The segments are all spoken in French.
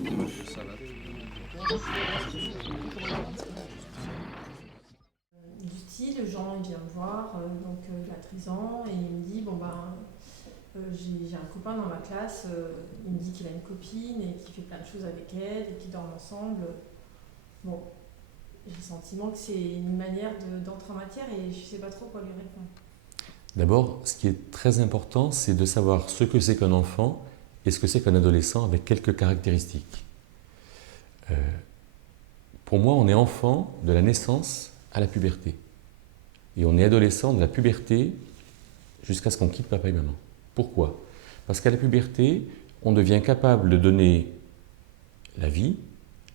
Du style, Jean il vient me voir, il a 13 ans, et il me dit j'ai un copain dans ma classe, il me dit qu'il a une copine et qu'il fait plein de choses avec elle et qu'ils dorment ensemble. Bon, j'ai le sentiment que c'est une manière d'entrer en matière et je sais pas trop quoi lui répondre. D'abord, ce qui est très important, c'est de savoir ce que c'est qu'un enfant et ce que c'est qu'un adolescent avec quelques caractéristiques. Pour moi, on est enfant de la naissance à la puberté. Et on est adolescent de la puberté jusqu'à ce qu'on quitte papa et maman. Pourquoi? Parce qu'à la puberté, on devient capable de donner la vie,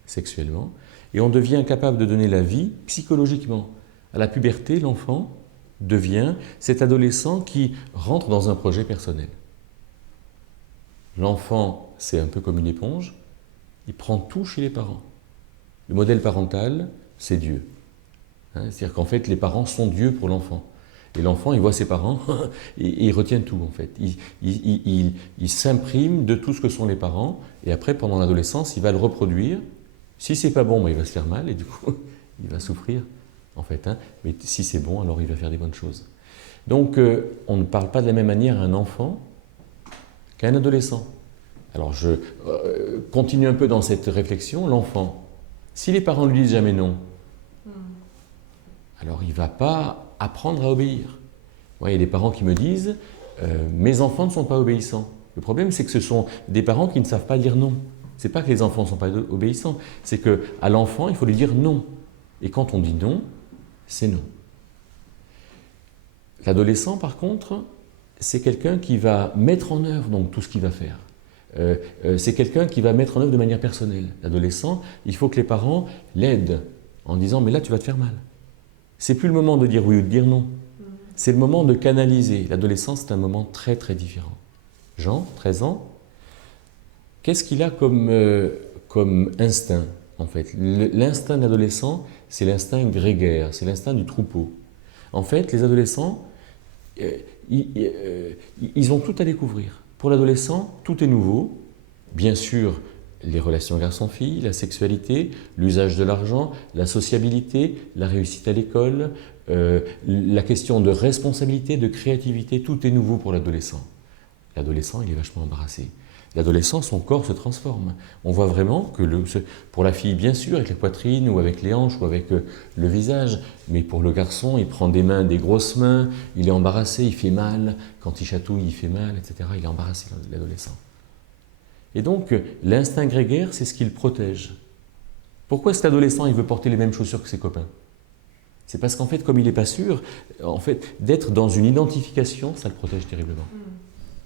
sexuellement, et on devient capable de donner la vie psychologiquement. À la puberté, l'enfant devient cet adolescent qui rentre dans un projet personnel. L'enfant, c'est un peu comme une éponge, il prend tout chez les parents. Le modèle parental, c'est Dieu. C'est-à-dire qu'en fait, les parents sont Dieu pour l'enfant. Et l'enfant, il voit ses parents et il retient tout, en fait. Il s'imprime de tout ce que sont les parents, et après, pendant l'adolescence, il va le reproduire. Si c'est pas bon, il va se faire mal, et du coup, il va souffrir, en fait. Mais si c'est bon, alors il va faire des bonnes choses. Donc, on ne parle pas de la même manière à un enfant qu'à un adolescent. Alors, je continue un peu dans cette réflexion. L'enfant, si les parents ne lui disent jamais non, alors il ne va pas apprendre à obéir. Moi, il y a des parents qui me disent mes enfants ne sont pas obéissants. Le problème, c'est que ce sont des parents qui ne savent pas dire non. Ce n'est pas que les enfants ne sont pas obéissants, c'est qu'à l'enfant, il faut lui dire non. Et quand on dit non, c'est non. L'adolescent, par contre, c'est quelqu'un qui va mettre en œuvre donc, tout ce qu'il va faire. C'est quelqu'un qui va mettre en œuvre de manière personnelle. L'adolescent, il faut que les parents l'aident en disant « mais là, tu vas te faire mal ». C'est plus le moment de dire oui ou de dire non. C'est le moment de canaliser. L'adolescence, c'est un moment très très différent. Jean, 13 ans, qu'est-ce qu'il a comme instinct, en fait? L'instinct de l'adolescent, c'est l'instinct grégaire, c'est l'instinct du troupeau. En fait, les adolescents, ils ont tout à découvrir. Pour l'adolescent, tout est nouveau. Bien sûr, les relations garçon-fille, la sexualité, l'usage de l'argent, la sociabilité, la réussite à l'école, la question de responsabilité, de créativité, tout est nouveau pour l'adolescent. L'adolescent, il est vachement embarrassé. L'adolescent, son corps se transforme. On voit vraiment que, pour la fille, bien sûr, avec la poitrine, ou avec les hanches, ou avec le visage, mais pour le garçon, il prend des mains, des grosses mains, il est embarrassé, il fait mal, quand il chatouille, il fait mal, etc. Il est embarrassé, l'adolescent. Et donc, l'instinct grégaire, c'est ce qui le protège. Pourquoi cet adolescent, il veut porter les mêmes chaussures que ses copains? C'est parce qu'en fait, comme il n'est pas sûr, en fait, d'être dans une identification, ça le protège terriblement.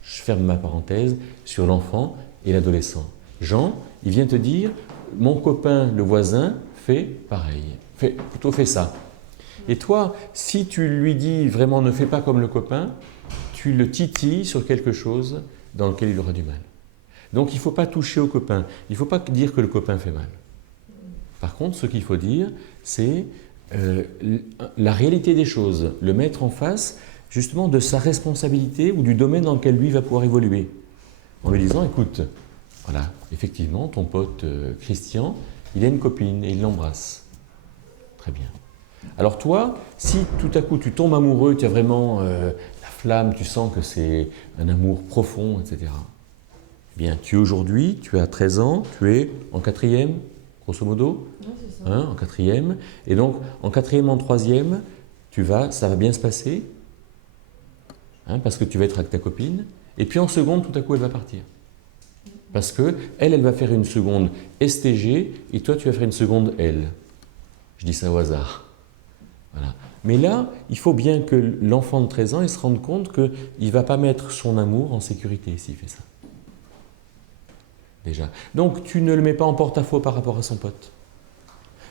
Je ferme ma parenthèse sur l'enfant et l'adolescent. Jean, il vient te dire, mon copain, le voisin, fait pareil, plutôt fait ça. Et toi, si tu lui dis vraiment ne fais pas comme le copain, tu le titilles sur quelque chose dans lequel il aura du mal. Donc il ne faut pas toucher au copain, il ne faut pas dire que le copain fait mal. Par contre, ce qu'il faut dire, c'est la réalité des choses, le mettre en face justement de sa responsabilité ou du domaine dans lequel lui va pouvoir évoluer. En lui disant, écoute, voilà, effectivement, ton pote Christian, il a une copine et il l'embrasse. Très bien. Alors toi, si tout à coup tu tombes amoureux, tu as vraiment la flamme, tu sens que c'est un amour profond, etc. Eh bien, aujourd'hui, tu as 13 ans, tu es en quatrième, grosso modo, Oui, c'est ça. en quatrième. Et donc, en quatrième, en troisième, ça va bien se passer, parce que tu vas être avec ta copine. Et puis en seconde, tout à coup, elle va partir. Parce que elle va faire une seconde STG et toi, tu vas faire une seconde L. Je dis ça au hasard. Voilà. Mais là, il faut bien que l'enfant de 13 ans il se rende compte qu'il ne va pas mettre son amour en sécurité s'il fait ça. Déjà. Donc, tu ne le mets pas en porte-à-faux par rapport à son pote.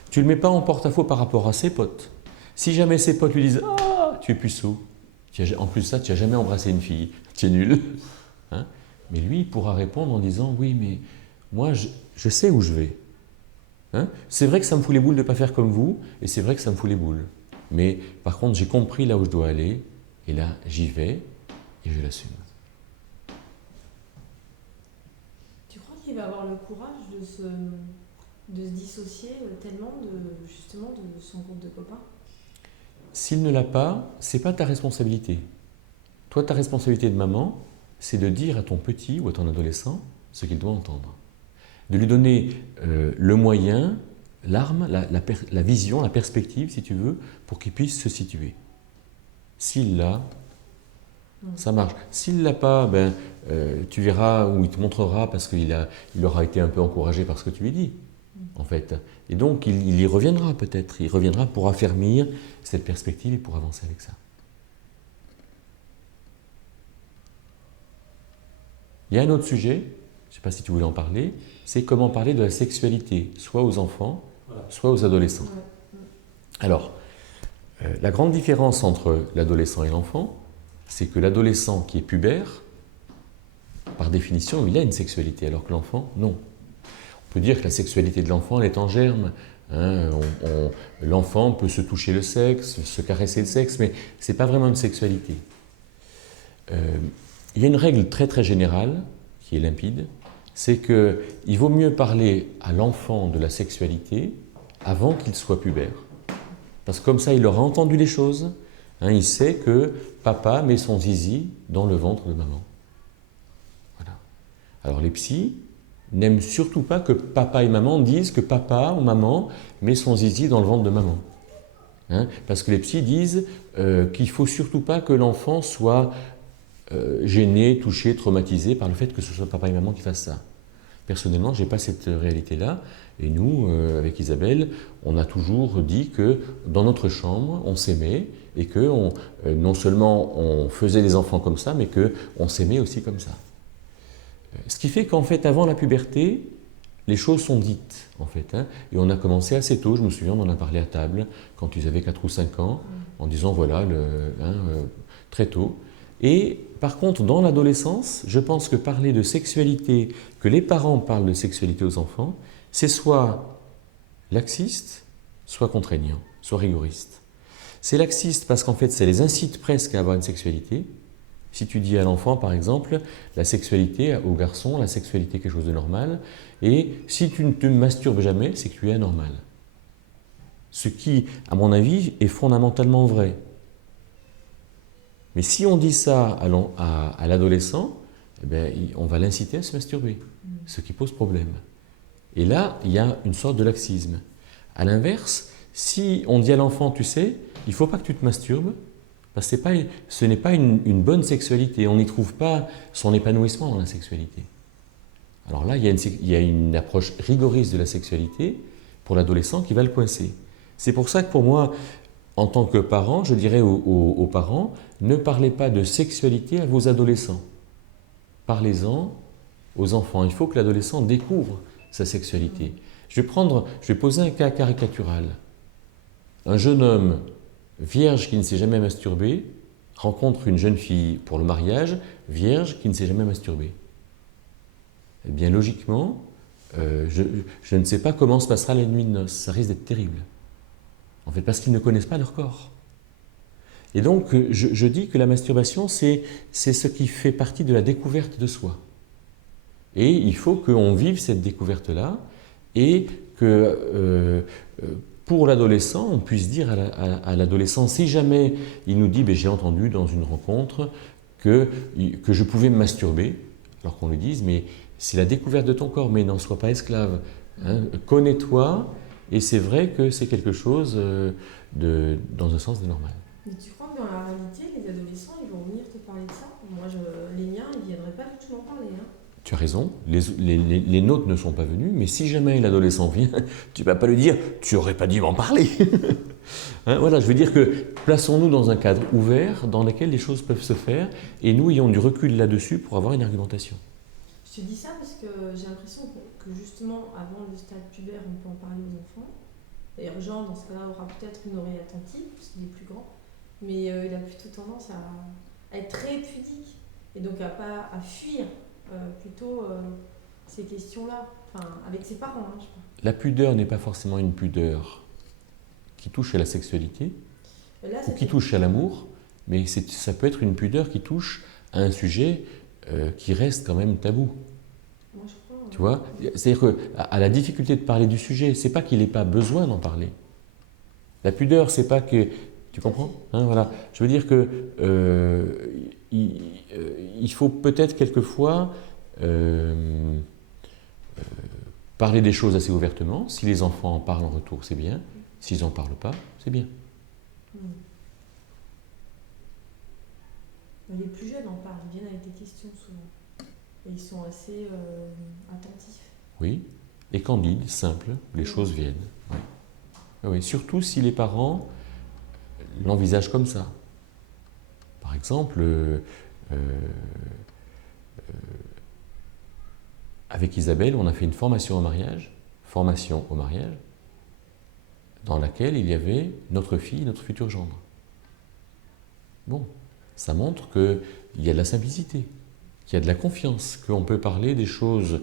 Tu ne le mets pas en porte-à-faux par rapport à ses potes. Si jamais ses potes lui disent « Ah, tu es puceau », en plus ça, tu n'as jamais embrassé une fille, tu es nul. Mais lui, il pourra répondre en disant « Oui, mais moi, je sais où je vais. C'est vrai que ça me fout les boules de ne pas faire comme vous, et c'est vrai que ça me fout les boules. Mais par contre, j'ai compris là où je dois aller, et là, j'y vais, et je l'assume. » Tu crois qu'il qu'il va avoir le courage de se dissocier tellement justement de son groupe de copains? S'il ne l'a pas, c'est pas ta responsabilité. Toi, ta responsabilité de maman, c'est de dire à ton petit ou à ton adolescent ce qu'il doit entendre. De lui donner le moyen, l'arme, la vision, la perspective, si tu veux, pour qu'il puisse se situer. S'il l'a, ça marche. S'il ne l'a pas, tu verras ou il te montrera parce qu'il aura été un peu encouragé par ce que tu lui dis, en fait. Et donc, il y reviendra peut-être. Il reviendra pour affermir cette perspective et pour avancer avec ça. Il y a un autre sujet, je ne sais pas si tu voulais en parler, c'est comment parler de la sexualité, soit aux enfants, soit aux adolescents. Alors, la grande différence entre l'adolescent et l'enfant, c'est que l'adolescent qui est pubère, par définition, il a une sexualité, alors que l'enfant, non. On peut dire que la sexualité de l'enfant, elle est en germe. Hein, l'enfant peut se toucher le sexe, se caresser le sexe, mais ce n'est pas vraiment une sexualité. Il y a une règle très très générale, qui est limpide, c'est qu'il vaut mieux parler à l'enfant de la sexualité avant qu'il soit pubère. Parce que comme ça, il aura entendu les choses. Hein, il sait que papa met son zizi dans le ventre de maman. Voilà. Alors les psys n'aiment surtout pas que papa et maman disent que papa ou maman met son zizi dans le ventre de maman. Hein, parce que les psys disent qu'il ne faut surtout pas que l'enfant soit gêné, touché, traumatisé par le fait que ce soit papa et maman qui fassent ça. Personnellement, je n'ai pas cette réalité-là. Et nous, avec Isabelle, on a toujours dit que dans notre chambre, on s'aimait et que non seulement on faisait les enfants comme ça, mais qu'on s'aimait aussi comme ça. Ce qui fait qu'en fait, avant la puberté, les choses sont dites, en fait. Hein, et on a commencé assez tôt, je me souviens, on en a parlé à table, quand ils avaient 4 ou 5 ans, en disant, voilà, très tôt. Et par contre, dans l'adolescence, je pense que parler de sexualité, que les parents parlent de sexualité aux enfants, c'est soit laxiste, soit contraignant, soit rigoriste. C'est laxiste parce qu'en fait, ça les incite presque à avoir une sexualité. Si tu dis à l'enfant, par exemple, la sexualité, au garçon, la sexualité est quelque chose de normal, et si tu ne te masturbes jamais, c'est que tu es anormal. Ce qui, à mon avis, est fondamentalement vrai. Mais si on dit ça à l'adolescent, eh bien, on va l'inciter à se masturber, ce qui pose problème. Et là, il y a une sorte de laxisme. À l'inverse, si on dit à l'enfant, tu sais, il ne faut pas que tu te masturbes, parce que ce n'est pas une bonne sexualité, on n'y trouve pas son épanouissement dans la sexualité. Alors là, il y a une approche rigoriste de la sexualité pour l'adolescent qui va le coincer. C'est pour ça que pour moi, en tant que parent, je dirais aux parents, ne parlez pas de sexualité à vos adolescents. Parlez-en aux enfants. Il faut que l'adolescent découvre sa sexualité. Je vais poser un cas caricatural. Un jeune homme vierge qui ne s'est jamais masturbé rencontre une jeune fille pour le mariage vierge qui ne s'est jamais masturbée. Eh bien, logiquement, je ne sais pas comment se passera la nuit de noces. Ça risque d'être terrible. En fait, parce qu'ils ne connaissent pas leur corps. Et donc, je dis que la masturbation, c'est ce qui fait partie de la découverte de soi. Et il faut qu'on vive cette découverte-là et que pour l'adolescent, on puisse dire à l'adolescent, si jamais il nous dit « j'ai entendu dans une rencontre que je pouvais me masturber », alors qu'on lui dise « mais c'est la découverte de ton corps, mais n'en sois pas esclave. Hein, connais-toi ». Et c'est vrai que c'est quelque chose dans un sens de normal. Mais tu crois que dans la réalité, les adolescents, ils vont venir te parler de ça? Moi, les miens, ils ne viendraient pas du tout m'en parler. Hein. Tu as raison, les nôtres ne sont pas venus, mais si jamais l'adolescent vient, tu ne vas pas lui dire « tu n'aurais pas dû m'en parler ». Hein, voilà, je veux dire que plaçons-nous dans un cadre ouvert dans lequel les choses peuvent se faire et nous ayons du recul là-dessus pour avoir une argumentation. Je te dis ça parce que j'ai l'impression que justement, avant le stade pubère, on peut en parler aux enfants. D'ailleurs, Jean, dans ce cas-là, aura peut-être une oreille attentive, parce qu'il est plus grand, mais il a plutôt tendance à être très pudique, et donc à fuir plutôt ces questions-là, enfin, avec ses parents, je pense. La pudeur n'est pas forcément une pudeur qui touche à la sexualité, Là, ou qui touche à l'amour, mais ça peut être une pudeur qui touche à un sujet qui reste quand même tabou. Moi, je crois, Tu vois? C'est-à-dire qu'à la difficulté de parler du sujet, c'est pas qu'il n'ait pas besoin d'en parler. La pudeur, c'est pas que... Tu comprends? Hein, voilà. Je veux dire que il faut peut-être quelquefois parler des choses assez ouvertement. Si les enfants en parlent en retour, c'est bien. S'ils n'en parlent pas, c'est bien. Les plus jeunes en parlent, ils viennent avec des questions souvent. Et ils sont assez attentifs. Oui, et candide, simple, les choses viennent. Oui. Oui, surtout si les parents l'envisagent comme ça. Par exemple, avec Isabelle, on a fait une formation au mariage, dans laquelle il y avait notre fille, notre futur gendre. Bon, ça montre qu'il y a de la simplicité, qu'il y a de la confiance, qu'on peut parler des choses.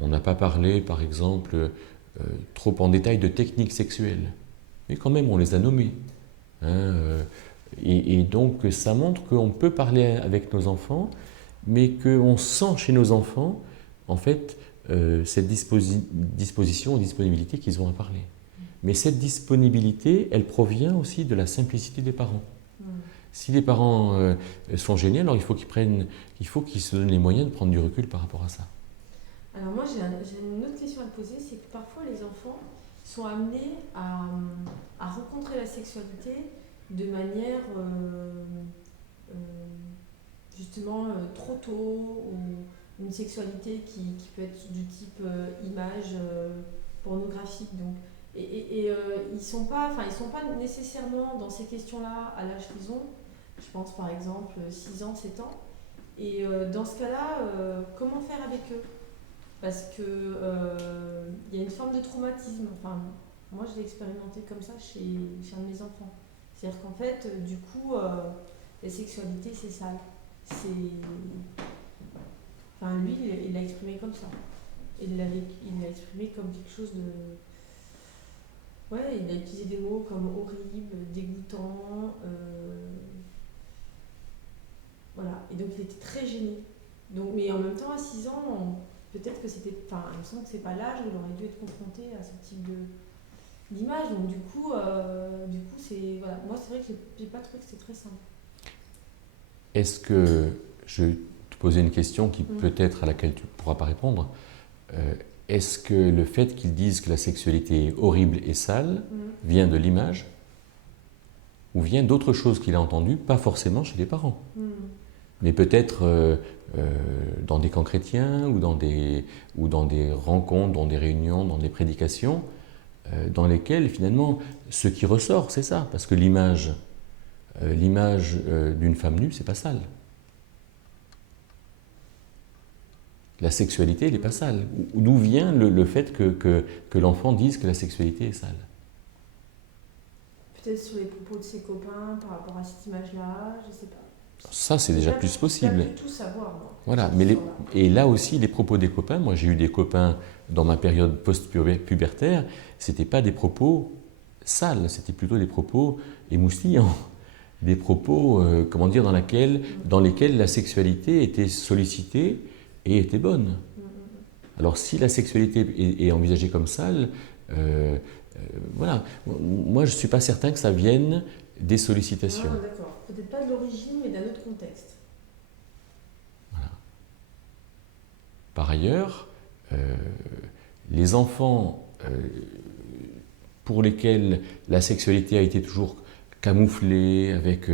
On n'a pas parlé, par exemple, trop en détail de techniques sexuelles, mais quand même, on les a nommées. Hein, et donc, ça montre qu'on peut parler avec nos enfants, mais qu'on sent chez nos enfants, en fait, cette disposition ou disponibilité qu'ils ont à parler. Mais cette disponibilité, elle provient aussi de la simplicité des parents. Si les parents sont gênés, alors il faut qu'ils se donnent les moyens de prendre du recul par rapport à ça. Alors moi, j'ai une autre question à te poser, c'est que parfois les enfants sont amenés à rencontrer la sexualité de manière justement trop tôt, ou une sexualité qui peut être du type image pornographique. Donc, ils sont pas nécessairement dans ces questions-là à l'âge qu'ils ont. Je pense par exemple 6 ans, 7 ans. Et dans ce cas-là, comment faire avec eux? Parce que y a une forme de traumatisme. Enfin, moi, je l'ai expérimenté comme ça chez un de mes enfants. C'est-à-dire qu'en fait, du coup, la sexualité, c'est sale. Enfin, lui, il l'a exprimé comme ça. Il l'a exprimé comme quelque chose de... Ouais, il a utilisé des mots comme horrible, dégoûtant. Voilà. Et donc, il était très gêné. Donc, mais en même temps, à 6 ans, peut-être que c'était... Enfin, il me semble que c'est pas l'âge où il aurait dû être confronté à ce type d'image. Donc, du coup, c'est... Voilà. Moi, c'est vrai que j'ai pas trouvé que c'était très simple. Est-ce que... Je vais te poser une question qui peut-être à laquelle tu ne pourras pas répondre. Est-ce que le fait qu'ils disent que la sexualité est horrible et sale vient de l'image ou vient d'autre chose qu'il a entendu, pas forcément chez les parents, mais peut-être dans des camps chrétiens ou dans des rencontres, dans des réunions, dans des prédications, dans lesquelles finalement ce qui ressort, c'est ça, parce que l'image d'une femme nue, c'est pas sale. La sexualité, elle n'est pas sale. D'où vient le fait que l'enfant dise que la sexualité est sale? Peut-être sur les propos de ses copains par rapport à cette image-là, je ne sais pas. Ça, c'est déjà plus possible. Je ne peux pas du tout savoir, moi. Voilà, et là aussi, les propos des copains, moi j'ai eu des copains dans ma période post-pubertaire, ce n'étaient pas des propos sales, c'était plutôt des propos émoustillants, des propos, comment dire, dans lesquels la sexualité était sollicitée et était bonne. Alors si la sexualité est envisagée comme sale, voilà, moi je ne suis pas certain que ça vienne des sollicitations. Ah, d'accord, peut-être pas de l'origine, mais d'un autre contexte. Voilà. Par ailleurs, les enfants pour lesquels la sexualité a été toujours camouflée, avec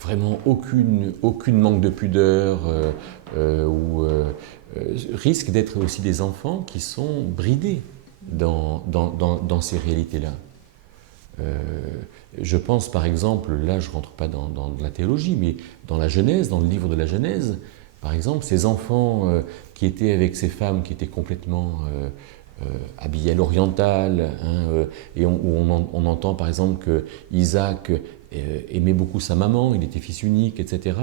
vraiment aucune manque de pudeur, risquent d'être aussi des enfants qui sont bridés dans ces réalités-là. Je pense par exemple, là je ne rentre pas dans la théologie, mais dans la Genèse, dans le livre de la Genèse, par exemple, ces enfants qui étaient avec ces femmes qui étaient complètement habillées à l'oriental, hein, et où on entend par exemple que Isaac aimait beaucoup sa maman, il était fils unique, etc.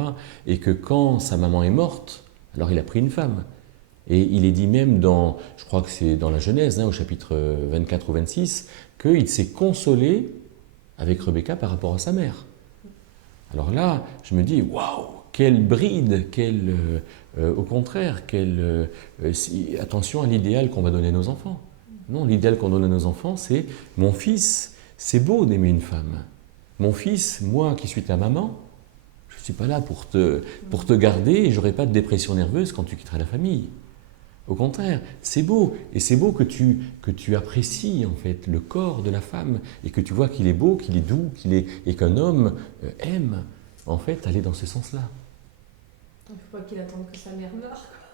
Et que quand sa maman est morte, alors il a pris une femme. Et il est dit même je crois que c'est dans la Genèse, hein, au chapitre 24 ou 26, qu'il s'est consolé avec Rebecca par rapport à sa mère. Alors là, je me dis, waouh, quelle bride, quelle Au contraire, attention à l'idéal qu'on va donner à nos enfants. Non, l'idéal qu'on donne à nos enfants, c'est mon fils, c'est beau d'aimer une femme. Mon fils, moi qui suis ta maman, je ne suis pas là pour te garder et je n'aurai pas de dépression nerveuse quand tu quitteras la famille. Au contraire, c'est beau. Et c'est beau que tu apprécies en fait le corps de la femme et que tu vois qu'il est beau, qu'il est doux, et qu'un homme aime en fait aller dans ce sens-là. Il ne faut pas qu'il attende que sa mère meure, quoi.